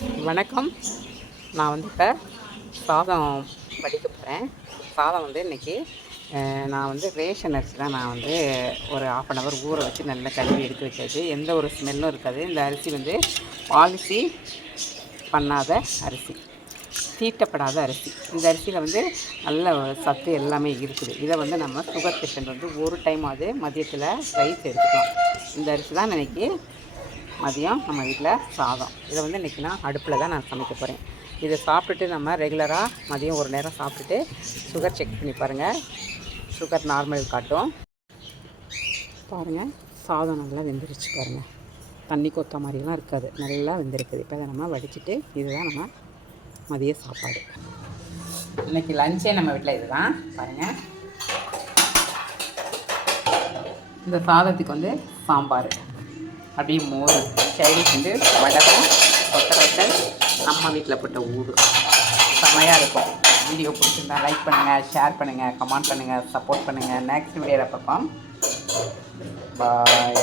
வணக்கம். நான் வந்து இப்போ சாதம் வடிக்க போகிறேன். சாதம் வந்து இன்றைக்கி நான் வந்து ரேஷன் அரிசி தான் நான் வந்து ஒரு 1/2 ஊற வச்சு நல்லா கழுவி எடுத்து வச்சாச்சு. எந்த ஒரு ஸ்மெல்லும் இருக்காது. இந்த அரிசி வந்து பாலிசி பண்ணாத அரிசி, தீட்டப்படாத அரிசி. இந்த அரிசியில் வந்து நல்ல சத்து எல்லாமே இருக்குது. இதை வந்து நம்ம சுகர் பேஷண்ட் வந்து ஒரு டைமாவது மதியத்தில் ரைஸ் எடுத்துக்கலாம். இந்த அரிசி தான் இன்றைக்கி மதியம் நம்ம வீட்டில் சாதம். இதை வந்து இன்றைக்கி நான் அடுப்பில் தான் நான் சமைக்க போகிறேன். இதை சாப்பிட்டுட்டு நம்ம ரெகுலராக மதியம் ஒரு நேரம் சாப்பிட்டுட்டு சுகர் செக் பண்ணி பாருங்கள். சுகர் நார்மல் காட்டும். பாருங்கள், சாதம் நல்லா வெந்துருச்சு பாருங்கள். தண்ணி கொத்த மாதிரிலாம் இருக்காது, நல்லா வெந்திருக்குது. இப்போ இதை நம்ம வடிச்சிட்டு இதுதான் நம்ம மதிய சாப்பாடு. இன்றைக்கி லஞ்சே நம்ம வீட்டில் இதுதான் பாருங்கள். இந்த சாதத்துக்கு வந்து சாம்பார், அப்படியே மோர், சைடிஷ் வந்து வடகம், கொத்தரவத்தல், நம்ம வீட்டில் போட்ட ஊடு செம்மையாக இருக்கும். வீடியோ பிடிச்சிருந்தா லைக் பண்ணுங்கள், ஷேர் பண்ணுங்கள், கமெண்ட் பண்ணுங்கள், சப்போர்ட் பண்ணுங்கள். நெக்ஸ்ட் வீடியோவில் பார்ப்போம். பாய்.